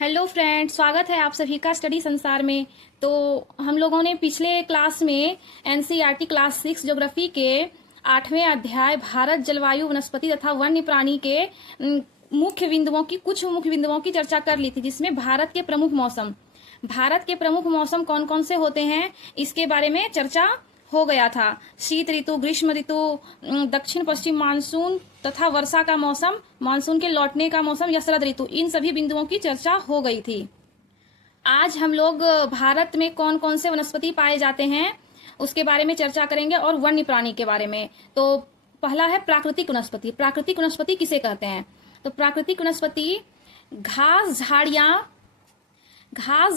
Hello friend, स्वागत है आप सभी का स्टडी संसार में। तो हम लोगों ने पिछले क्लास में एनसीईआरटी क्लास 6 ज्योग्राफी के 8वें अध्याय भारत जलवायु वनस्पति तथा वन्य प्राणी के कुछ मुख्य बिंदुओं की चर्चा कर ली थी, जिसमें भारत के प्रमुख मौसम कौन कौन से होते हैं इसके बारे में चर्चा हो गया था। शीत ऋतु, ग्रीष्म ऋतु, दक्षिण पश्चिम मानसून तथा वर्षा का मौसम, मानसून के लौटने का मौसम या शरद ऋतु, इन सभी बिंदुओं की चर्चा हो गई थी। आज हम लोग भारत में कौन कौन से वनस्पति पाए जाते हैं उसके बारे में चर्चा करेंगे और वन्य प्राणी के बारे में। तो पहला है प्राकृतिक वनस्पति। प्राकृतिक वनस्पति किसे कहते हैं? तो प्राकृतिक वनस्पति घास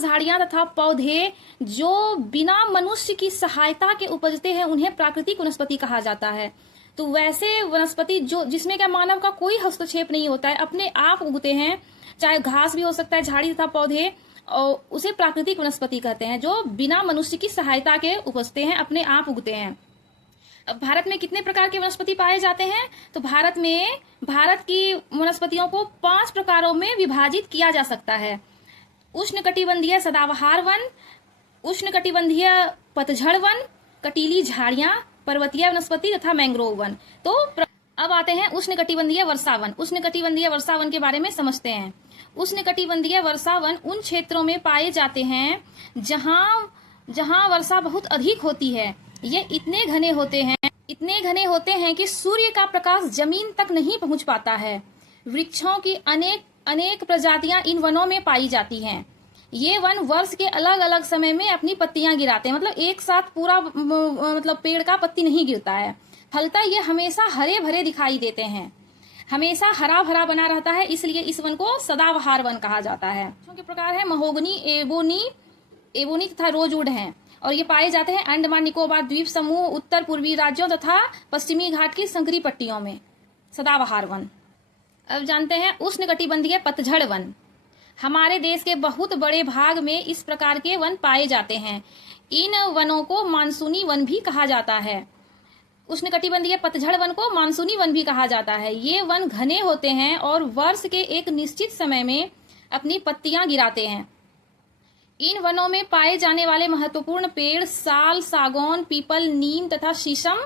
झाड़ियां तथा पौधे जो बिना मनुष्य की सहायता के उपजते हैं उन्हें प्राकृतिक वनस्पति कहा जाता है। तो वैसे वनस्पति जो जिसमें क्या मानव का कोई हस्तक्षेप नहीं होता है, अपने आप उगते हैं, चाहे घास भी हो सकता है, झाड़ी तथा पौधे, और उसे प्राकृतिक वनस्पति कहते हैं, जो बिना मनुष्य की सहायता के उपजते हैं, अपने आप उगते हैं। अब भारत में कितने प्रकार के वनस्पति पाए जाते हैं? तो भारत की वनस्पतियों को 5 प्रकारों में विभाजित किया जा सकता है। उष्णकटिबंधीय सदाबहार वन, उष्णकटिबंधीय पतझड़ वन, कटीली झाड़ियां, पर्वतीय वनस्पति तथा मैंग्रोव वन। तो अब आते हैं उष्णकटिबंधीय वर्षावन। उष्णकटिबंधीय वर्षावन के बारे में समझते हैं। उष्णकटिबंधीय वर्षावन उन क्षेत्रों में पाए जाते हैं जहां वर्षा बहुत अधिक होती है। ये इतने घने होते हैं कि सूर्य का प्रकाश जमीन तक नहीं पहुंच पाता है। वृक्षों की अनेक प्रजातियां इन वनों में पाई जाती हैं। ये वन वर्ष के अलग अलग समय में अपनी पत्तियां गिराते हैं, मतलब एक साथ पूरा पेड़ का पत्ती नहीं गिरता है। फलतः ये हमेशा हरे भरे दिखाई देते हैं, हमेशा हरा भरा बना रहता है, इसलिए इस वन को सदाबहार वन कहा जाता है। के प्रकार है महोगनी, एबोनी तथा रोजवुड हैं, और ये पाए जाते हैं अंडमान निकोबार द्वीप समूह, उत्तर पूर्वी राज्यों तथा पश्चिमी घाट की संकरी पट्टियों में। सदाबहार वन। अब जानते हैं उष्णकटिबंधीय पतझड़ वन। हमारे देश के बहुत बड़े भाग में इस प्रकार के वन पाए जाते हैं। इन वनों को मानसूनी वन भी कहा जाता है। उष्णकटिबंधीय पतझड़ वन को मानसूनी वन भी कहा जाता है। ये वन घने होते हैं और वर्ष के एक निश्चित समय में अपनी पत्तियां गिराते हैं। इन वनों में पाए जाने वाले महत्वपूर्ण पेड़ साल, सागौन, पीपल, नीम तथा शीशम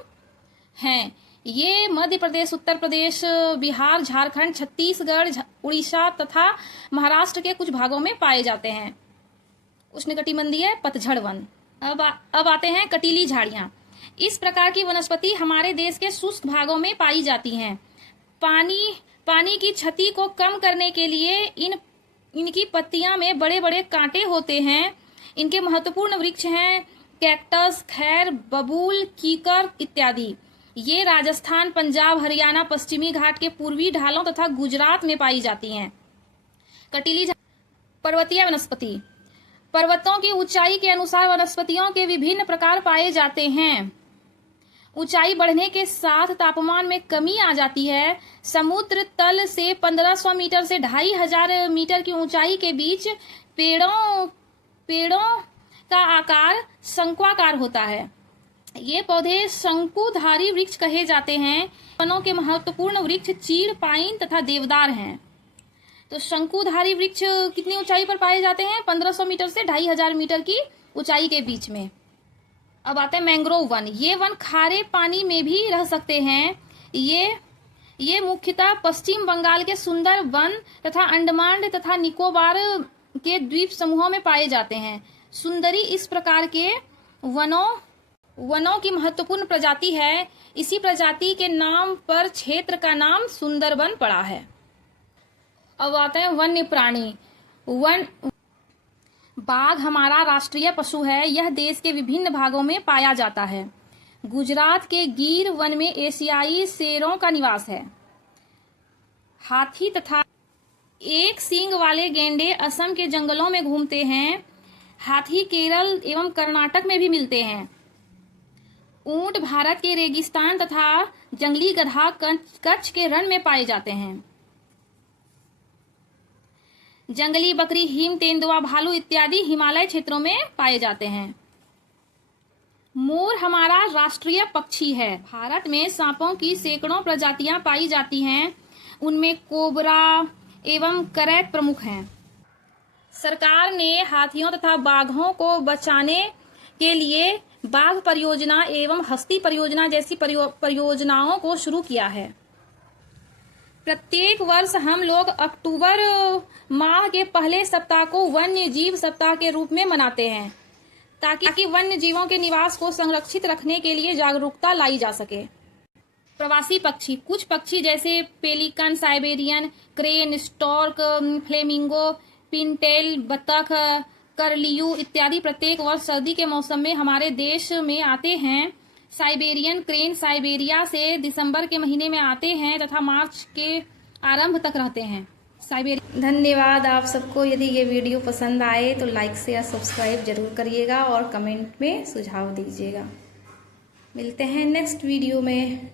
हैं। ये मध्य प्रदेश, उत्तर प्रदेश, बिहार, झारखंड, छत्तीसगढ़, उड़ीसा तथा महाराष्ट्र के कुछ भागों में पाए जाते हैं। उष्णकटिबंधीय पतझड़ वन। अब आते हैं कटीली झाड़ियां। इस प्रकार की वनस्पति हमारे देश के शुष्क भागों में पाई जाती हैं। पानी की क्षति को कम करने के लिए इनकी पत्तियां में बड़े बड़े कांटे होते हैं। इनके महत्वपूर्ण वृक्ष हैं कैक्टस, खैर, बबूल, कीकर इत्यादि। ये राजस्थान, पंजाब, हरियाणा, पश्चिमी घाट के पूर्वी ढालों तथा गुजरात में पाई जाती हैं। कटीली पर्वतीय वनस्पति। पर्वतों की ऊंचाई के अनुसार वनस्पतियों के विभिन्न प्रकार पाए जाते हैं। ऊंचाई बढ़ने के साथ तापमान में कमी आ जाती है। समुद्र तल से 1500 मीटर से 2500 मीटर की ऊंचाई के बीच पेड़ों का आकार शंक्वाकार होता है। ये पौधे शंकुधारी वृक्ष कहे जाते हैं। वनों के महत्वपूर्ण वृक्ष चीड़, पाइन तथा देवदार हैं। तो शंकुधारी वृक्ष कितनी ऊंचाई पर पाए जाते हैं? 1500 मीटर से 2500 मीटर की ऊंचाई के बीच में। अब आते हैं मैंग्रोव वन। ये वन खारे पानी में भी रह सकते हैं। ये मुख्यतः पश्चिम बंगाल के सुंदर वन तथा अंडमान तथा निकोबार के द्वीप समूहों में पाए जाते हैं। सुंदरी इस प्रकार के वनों की महत्वपूर्ण प्रजाति है। इसी प्रजाति के नाम पर क्षेत्र का नाम सुंदरबन पड़ा है। अब आते हैं वन्य प्राणी। बाघ हमारा राष्ट्रीय पशु है। यह देश के विभिन्न भागों में पाया जाता है। गुजरात के गिर वन में एशियाई शेरों का निवास है। हाथी तथा एक सींग वाले गेंडे असम के जंगलों में घूमते हैं। हाथी केरल एवं कर्नाटक में भी मिलते हैं। ऊंट भारत के रेगिस्तान तथा जंगली गधा कच्छ के रण में पाए जाते हैं। जंगली बकरी, हिम तेंदुआ, भालू इत्यादि हिमालय क्षेत्रों में पाए जाते हैं। मोर हमारा राष्ट्रीय पक्षी है। भारत में सांपों की सैकड़ों प्रजातियां पाई जाती हैं। उनमें कोबरा एवं करैत प्रमुख हैं। सरकार ने हाथियों तथा बाघों को बचाने के लिए बाघ परियोजना एवं हस्ती परियोजना जैसी परियोजनाओं को शुरू किया है। प्रत्येक वर्ष हम लोग अक्टूबर माह के पहले सप्ताह को वन्य जीव सप्ताह के रूप में मनाते हैं, ताकि वन्य जीवों के निवास को संरक्षित रखने के लिए जागरूकता लाई जा सके। प्रवासी पक्षी, कुछ पक्षी जैसे pelican, Siberian crane, stork, flamingo, Pintail बतख, करलियू इत्यादि प्रत्येक वर्ष सर्दी के मौसम में हमारे देश में आते हैं। साइबेरियन क्रेन साइबेरिया से दिसंबर के महीने में आते हैं तथा मार्च के आरंभ तक रहते हैं। धन्यवाद आप सबको। यदि ये वीडियो पसंद आए तो लाइक शेयर सब्सक्राइब जरूर करिएगा और कमेंट में सुझाव दीजिएगा। मिलते हैं नेक्स्ट वीडियो में।